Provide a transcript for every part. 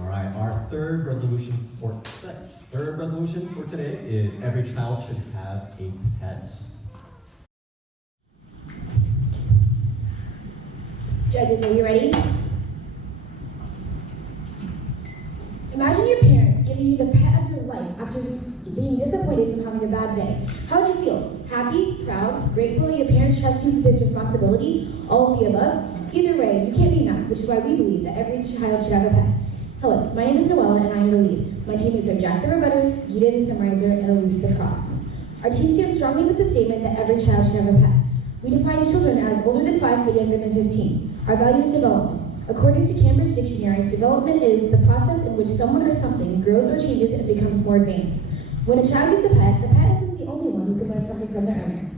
All right, our third resolution for today is every child should have a pet. Judges, are you ready? Imagine your parents giving you the pet of your life after being disappointed from having a bad day. How would you feel? Happy, proud, grateful that your parents trust you with this responsibility? All of the above? Either way, you can't be enough, which is why we believe that every child should have a pet. Hello, my name is Noella and I am the lead. My teammates are Jack the Rebutter, Gita the Summarizer, and Elise the Cross. Our team stands strongly with the statement that every child should have a pet. We define children as older than 5 but younger than 15. Our value is development. According to Cambridge Dictionary, development is the process in which someone or something grows or changes and becomes more advanced. When a child gets a pet, the pet isn't the only one who can learn something from their owner.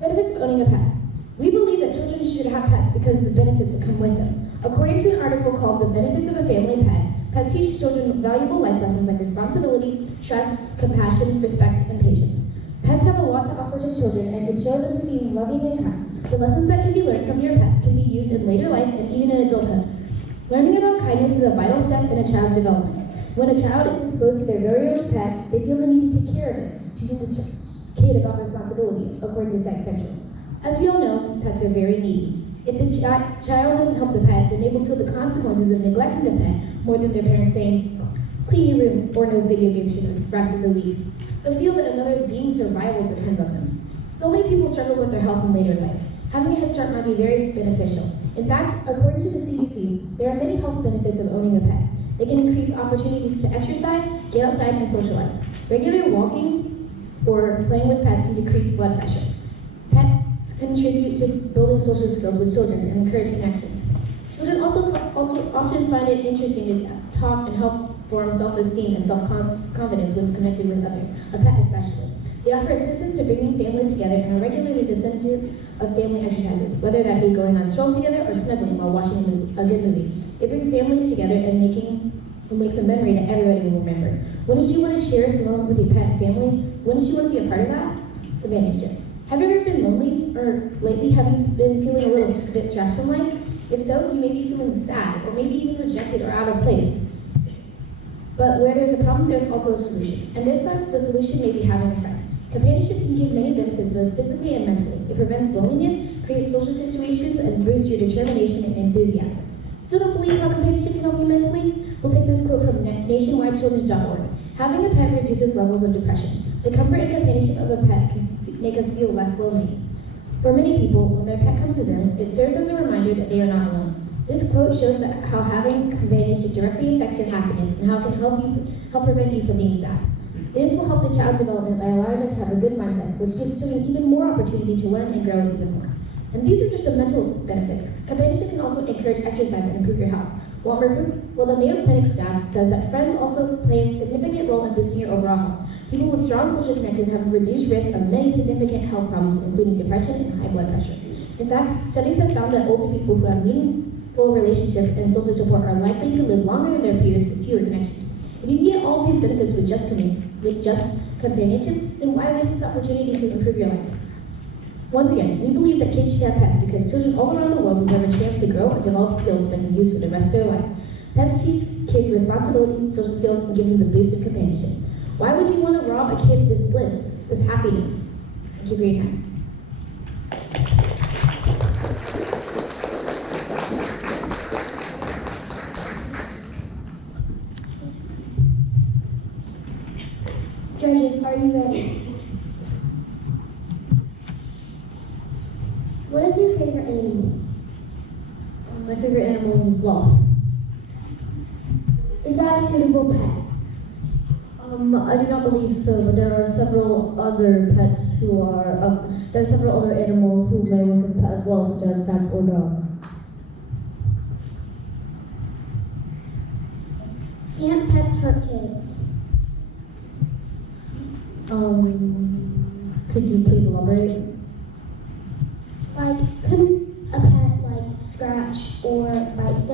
Benefits of owning a pet. We believe that children should have pets because of the benefits that come with them. According to an article called The Benefits of a Family Pet, pets teach children valuable life lessons like responsibility, trust, compassion, respect, and patience. Pets have a lot to offer to children and can show them to be loving and kind. The lessons that can be learned from your pets can be used in later life and even in adulthood. Learning about kindness is a vital step in a child's development. When a child is exposed to their very own pet, they feel the need to take care of it, teaching the kid about responsibility, according to Sex Central. As we all know, pets are very needy. If the child doesn't help the pet, then they will feel the consequences of neglecting the pet more than their parents saying, clean your room, or no video games for the rest of the week. They'll feel that another being's survival depends on them. So many people struggle with their health in later life. Having a head start might be very beneficial. In fact, according to the CDC, there are many health benefits of owning a pet. They can increase opportunities to exercise, get outside, and socialize. Regular walking or playing with pets can decrease blood pressure. Pets contribute to building social skills with children and encourage connections. Children also often find it interesting to talk and help form self-esteem and self-confidence when connected with others, a pet especially. They offer assistance to bringing families together and are regularly the center of family exercises, whether that be going on strolls together or snuggling while watching a good movie. It brings families together and makes a memory that everybody will remember. Wouldn't you want to share some moment with your pet and family? Wouldn't you want to be a part of that? Companionship. Have you ever been lonely, or lately have you been feeling a little bit stressed from life? If so, you may be feeling sad, or maybe even rejected or out of place. But where there's a problem, there's also a solution. And this time, the solution may be having a friend. Companionship can give many benefits both physically and mentally. It prevents loneliness, creates social situations, and boosts your determination and enthusiasm. Still don't believe how companionship can help you mentally? We'll take this quote from nationwidechildren's.org. Having a pet reduces levels of depression. The comfort and companionship of a pet can make us feel less lonely. For many people, when their pet comes to them, it serves as a reminder that they are not alone. This quote shows that how having companionship directly affects your happiness and how it can help prevent you from being sad. This will help the child's development by allowing them to have a good mindset, which gives children even more opportunity to learn and grow even more. And these are just the mental benefits. Companionship can also encourage exercise and improve your health. Well, the Mayo Clinic staff says that friends also play a significant role in boosting your overall health. People with strong social connections have a reduced risk of many significant health problems, including depression and high blood pressure. In fact, studies have found that older people who have meaningful relationships and social support are likely to live longer than their peers with fewer connections. If you can get all these benefits with just companionship, then why waste this opportunity to improve your life? Once again, we believe that kids should have pets because children all around the world deserve a chance to grow and develop skills that can be used for the rest of their life. Pets teach kids responsibility, social skills, and give them the boost of companionship. Why would you want to rob a kid of this bliss, this happiness? Thank you for your time. Judges, are you ready? What is your favorite animal? My favorite animal is sloth. Is that a suitable pet? I do not believe so, but there are several other pets there are several other animals who may work as pets as well, such as cats or dogs. Can't pets hurt kids? Could you please elaborate? Like, couldn't a pet, scratch or bite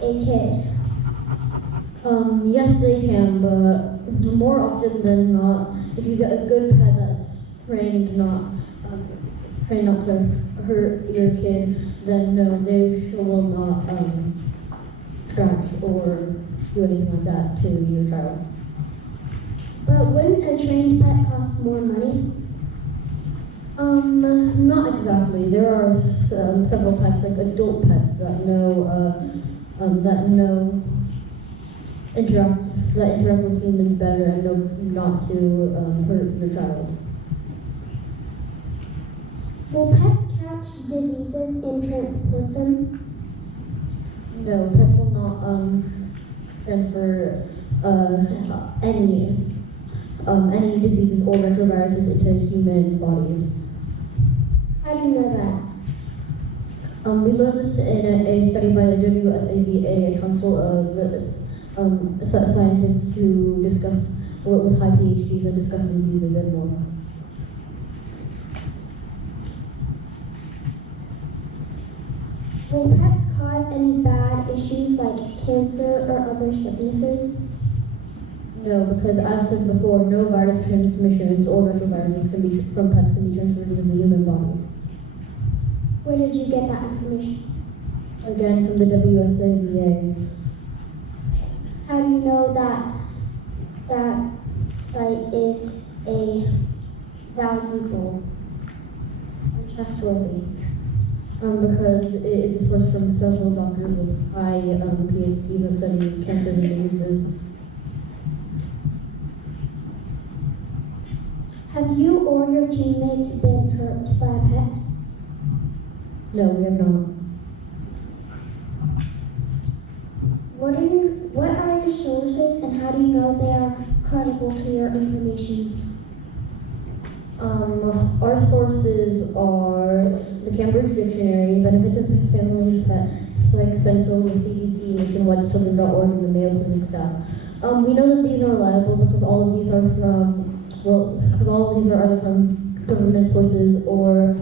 a kid? Yes, they can, but more often than not, if you get a good pet that's trained not to hurt your kid, then no, they will not scratch or do anything like that to your child. But wouldn't a trained pet cost more money? Not exactly. There are several pets, like adult pets, that interact with humans better and know not to hurt your child. Will pets catch diseases and transport them? No, pets will not transfer any diseases or retroviruses into human bodies. How do you know that? We learned this in a study by the WSAVA, a council of scientists who discuss with high PhDs and discuss diseases and more. Will pets cause any bad issues like cancer or other sicknesses? No, because as said before, no virus transmissions or retroviruses from pets can be transferred into the human body. Where did you get that information? Again, from the WSAVA. How do you know that that site is a valuable and trustworthy? Because it is a source from several doctors with high PhDs of studying cancer and diseases. Have you or your teammates been hurt by a pet? No, we have not. What are your sources and how do you know they are credible to your information? Our sources are the Cambridge Dictionary, Benefits of Family Pet, Psych Central, the CDC, nationwidechildren.org, and the Mayo Clinic staff. We know that these are reliable because all of these are either from government sources or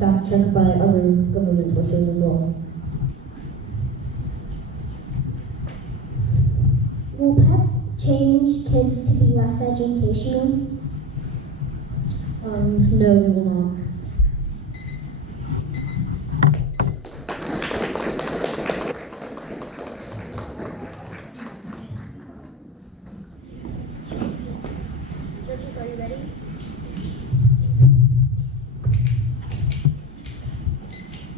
fact checked by other government sources as well. Will pets change kids to be less educational? No, we will not. Judges, are you ready?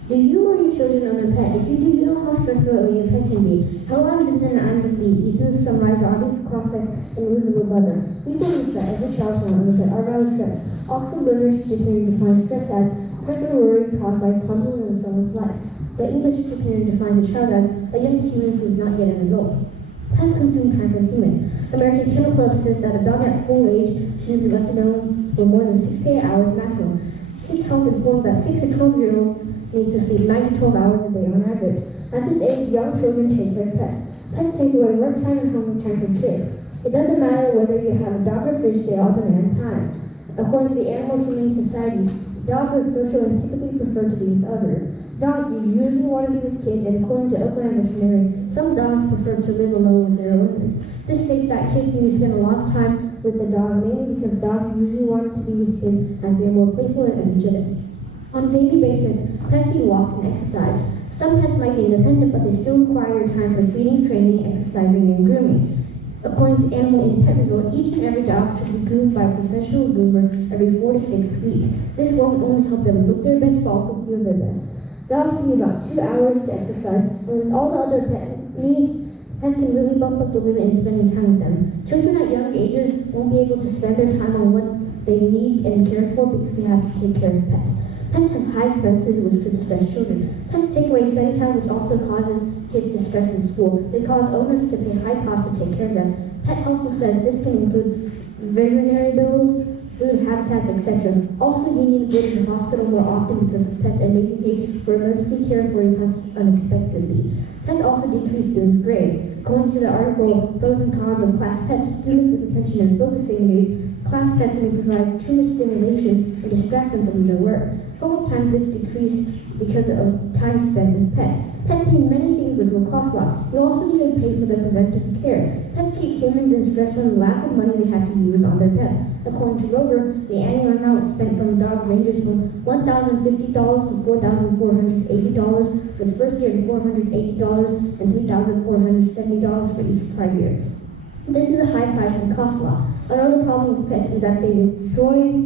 Do you or your children own a pet? If you do, you know how stressful owning a pet can be. How long does an animal be? Ethan summarized the obvious process and rules of the weather. We believe that every child should own a pet. Our value stress. Oxford Literature Dictionary defines stress as personal worry caused by problems in someone's life. The English Dictionary defines a child as a young human who is not yet an adult. Pets consume time from human. American Kennel Club says that a dog at full age should be left alone for more than 6 to 8 hours maximum. Kids Health informs that 6 to 12-year-olds need to sleep 9 to 12 hours a day on average. At this age, young children take care of pets. Pets take away work time and home time from kids. It doesn't matter whether you have a dog or fish, they all demand time. According to the Animal Humane Society, dogs are social and typically prefer to be with others. Dogs usually want to be with kids, and according to Oakland Missionary, some dogs prefer to live alone with their owners. This states that kids need to spend a lot of time with the dog, mainly because dogs usually want to be with kids as they are more playful and energetic. On a daily basis, pets need walks and exercise. Some pets might be independent, but they still require time for feeding, training, exercising, and grooming. According to Animal and Pet Resort, each and every dog should be groomed by a professional groomer every 4 to 6 weeks. This won't only help them look their best, but also feel their best. Dogs need about 2 hours to exercise, and with all the other pet needs, pets can really bump up the limit in spending time with them. Children at young ages won't be able to spend their time on what they need and care for because they have to take care of pets. Pets have high expenses which could stress children. Pets take away study time, which also causes kids to stress in school. They cause owners to pay high costs to take care of them. Pet Health says this can include veterinary bills, food, habitats, etc. Also, you need to go to the hospital more often because of pets and may be paid for emergency care for your pets unexpectedly. Pets also decrease students' grade. According to the article, Pros and Cons of Class Pets, students with attention and focusing needs, class pets may provide too much stimulation and distract them from their work. Total time this decreased because of time spent with pets. Pets need many things which will cost a lot. You also need to pay for their preventive care. Pets keep humans in stress from the lack of money they have to use on their pets. According to Rover, the annual amount spent from a dog ranges from $1,050 to $4,480, with first year $480 and $3,470 for each prior year. This is a high price and cost a lot. Another problem with pets is that they destroy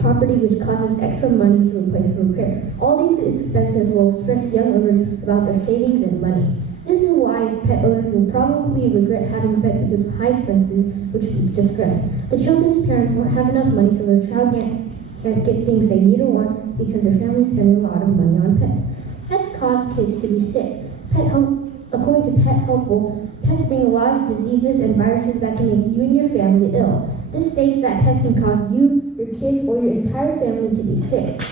property, which causes extra money to replace and repair. All these expenses will stress young owners about their savings and money. This is why pet owners will probably regret having a pet because of high expenses, which is just stress. The children's parents won't have enough money, so their child can't get things they need or want because their family is spending a lot of money on pets. Pets cause kids to be sick. According to Pet Helpful, pets bring a lot of diseases and viruses that can make you and your family ill. This states that pets can cause you, your kids, or your entire family to be sick.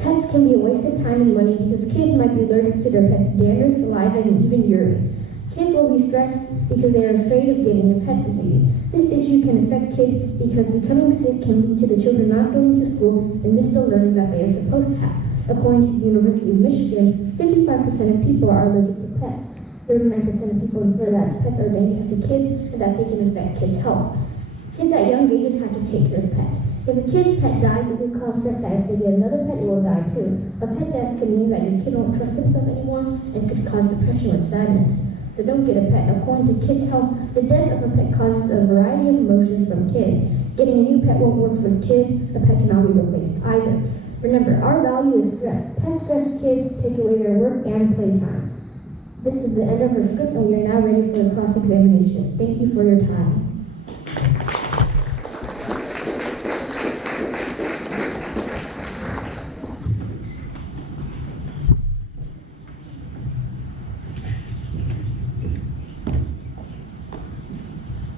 Pets can be a waste of time and money because kids might be allergic to their pets' dander, saliva, and even urine. Kids will be stressed because they are afraid of getting a pet disease. This issue can affect kids because becoming sick can lead to the children not going to school and miss the learning that they are supposed to have. According to the University of Michigan, 55% of people are allergic to pets. 39% of people infer that pets are dangerous to kids and that they can affect kids' health. Kids at young ages have to take care of pets. If a kid's pet dies, it could cause stress that if they get another pet, it will die too. A pet death could mean that your kid won't trust himself anymore and could cause depression or sadness. So don't get a pet. According to Kids' Health, the death of a pet causes a variety of emotions from kids. Getting a new pet won't work for kids. The pet cannot be replaced either. Remember, our value is stress. Pets stress kids, take away their work and playtime. This is the end of our script, and we are now ready for the cross-examination. Thank you for your time.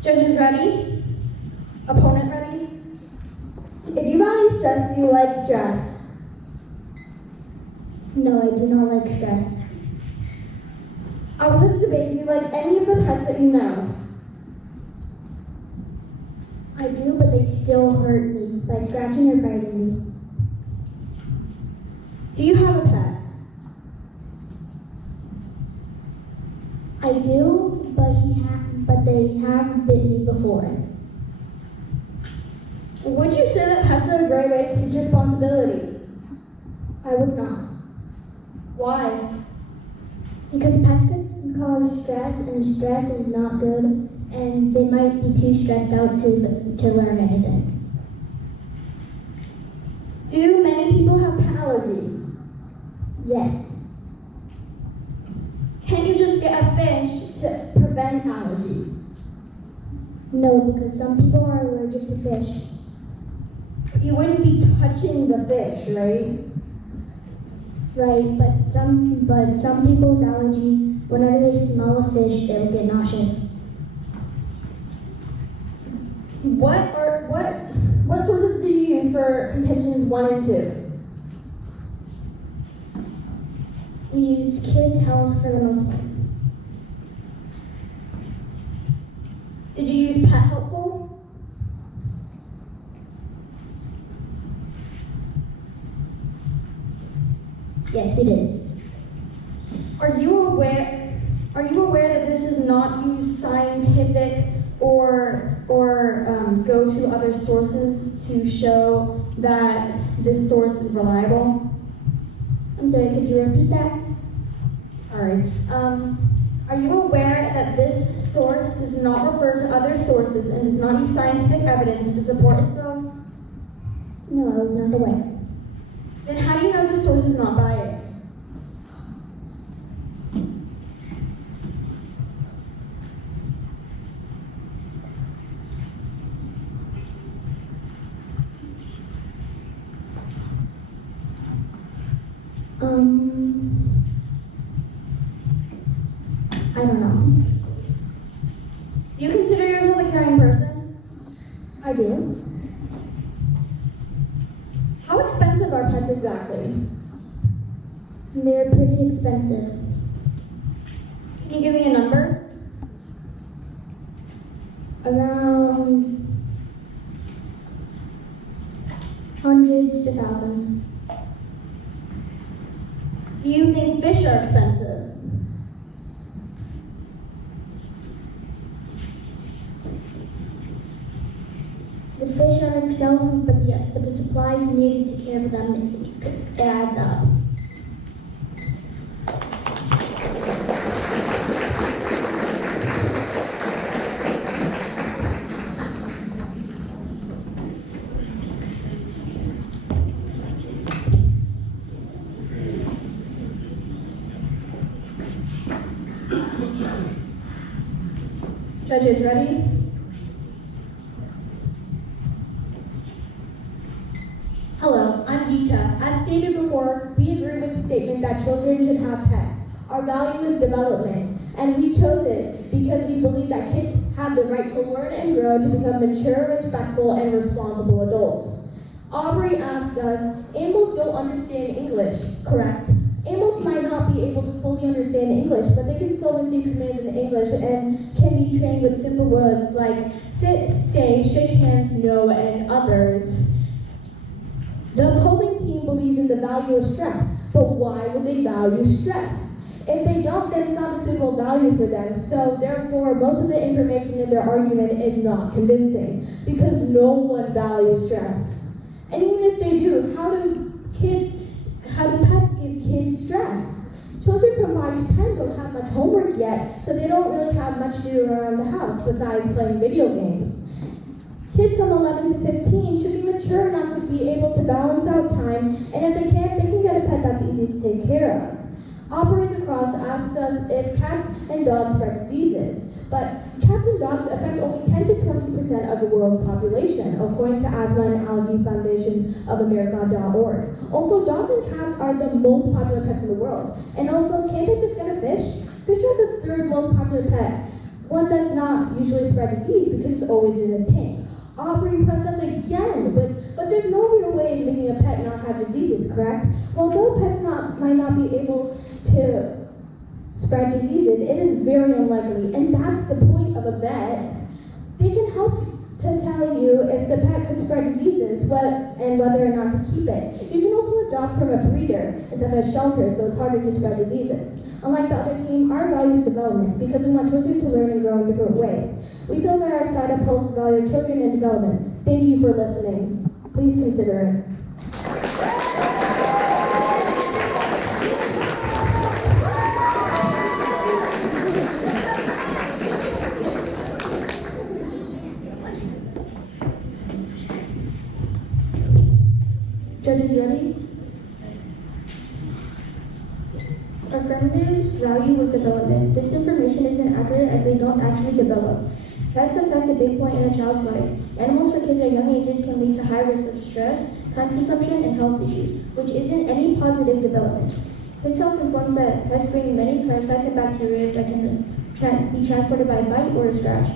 Judges ready? Opponent ready? If you value stress, do you like stress? No, I do not like stress. Outside of debate, do you like any of the pets that you know? I do, but they still hurt me by scratching or biting me. Do you have a pet? I do, but they have bit me before. Would you say that pets are a great way to teach responsibility? I would not. Why? Because pets can cause stress, and stress is not good, and they might be too stressed out to learn anything. Do many people have pet allergies? Yes. Can't you just get a fish to prevent allergies? No, because some people are allergic to fish. You wouldn't be touching the fish, right? Right, but some people's allergies, whenever they smell a fish, they'll get nauseous. What sources did you use for contentions 1 and 2? We used Kids' Health for the most part. Did you use Pet Helpful? Yes, we did. Are you aware that this is not use scientific or go to other sources to show that this source is reliable? I'm sorry, could you repeat that? Sorry. Are you aware that this source does not refer to other sources and does not use scientific evidence to support itself? No, I was not aware. Then how do you know the source is not biased? I don't know. Do you consider yourself a caring person? I do. How expensive are pets exactly? They're pretty expensive. Can you give me a number? Around hundreds to thousands. Do you think fish are The fish are itself, but the supplies needed to care for them, it adds up. Judges, ready? Hello, I'm Vita. As stated before, we agree with the statement that children should have pets. Our value is development, and we chose it because we believe that kids have the right to learn and grow to become mature, respectful, and responsible adults. Aubrey asked us, animals don't understand English, correct? Animals might not be able to fully understand English, but they can still receive commands in English and can be trained with simple words like sit, stay, shake hands, no, and others. The opposing team believes in the value of stress, but why would they value stress? If they don't, then it's not a suitable value for them, so therefore most of the information in their argument is not convincing, because no one values stress. And even if they do, how do pets give kids stress? Children from 5 to 10 don't have much homework yet, so they don't really have much to do around the house besides playing video games. Kids from 11 to 15 should be mature enough to be able to balance out time, and if they can't, they can get a pet that's easy to take care of. Aubrey Lacrosse asked us if cats and dogs spread diseases, but cats and dogs affect only 10 to 20% of the world's population, according to Asthma and Allergy Foundation of America.org. Also, dogs and cats are the most popular pets in the world. And also, can't they just get a fish? Fish are the third most popular pet, one that's not usually spread disease because it's always in a tank. Aubrey pressed us again, but there's no real way of making a pet not have diseases, correct? Well, though pets might not be able to spread diseases, it is very unlikely, and that's the point of a vet. They can help to tell you if the pet could spread diseases and whether or not to keep it. You can also adopt from a breeder instead of a shelter, so it's harder to spread diseases. Unlike the other team, our value is development because we want children to learn and grow in different ways. We feel that our side upholds the value of children and development. Thank you for listening. Please consider it. Judges ready? Affirmative's value was development. This information isn't accurate as they don't actually develop. Pets affect a big point in a child's life. Animals for kids at young ages can lead to high risks of stress, time consumption, and health issues, which isn't any positive development. Kids Health informs that pets bring many parasites and bacteria that can be transported by a bite or a scratch.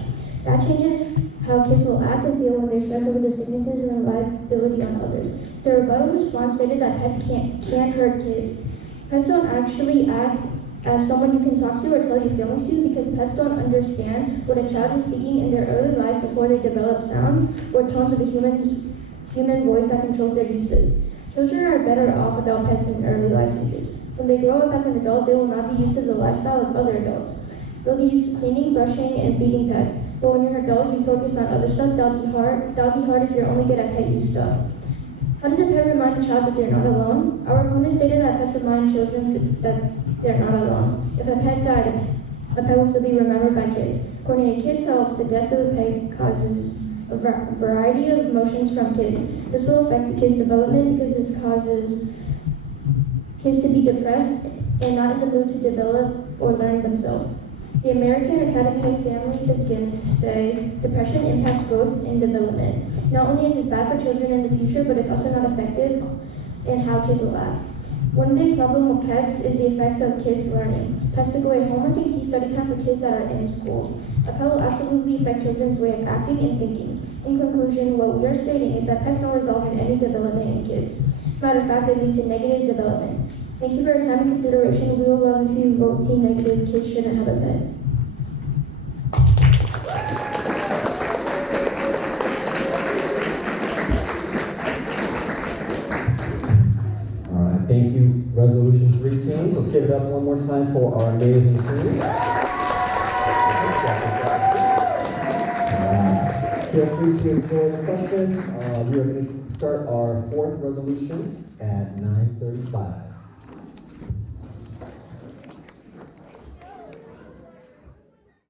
That changes how kids will act and feel when they stress over the sicknesses and liability on others. The rebuttal response stated that pets can't hurt kids. Pets don't actually act as someone you can talk to or tell your feelings to because pets don't understand what a child is speaking in their early life before they develop sounds or tones of the human voice that controls their uses. Children are better off without pets in early life stages. When they grow up as an adult, they will not be used to the lifestyle as other adults. They'll be used to cleaning, brushing, and feeding pets. But when you're an adult, you focus on other stuff. That'll be hard if you're only good at pet use stuff. How does a pet remind a child that they're not alone? Our opponent stated that pets remind children that they're not alone. If a pet died, a pet will still be remembered by kids. According to Kids Health, the death of a pet causes a variety of emotions from kids. This will affect the kids' development because this causes kids to be depressed and not in the mood to develop or learn themselves. The American Academy of Family Physicians say depression impacts growth and development. Not only is this bad for children in the future, but it's also not effective in how kids will act. One big problem with pets is the effects of kids learning. Pets took away homework and key study time for kids that are in school. A pet will absolutely affect children's way of acting and thinking. In conclusion, what we are stating is that pets don't result in any development in kids. Matter of fact, they lead to negative development. Thank you for your time and consideration. We will love if you vote Team Negative. Kids shouldn't have a pet. All right, thank you, Resolution 3 teams. Let's give it up one more time for our amazing teams. Feel free to enjoy refreshments. We are going to start our fourth resolution at 9:35.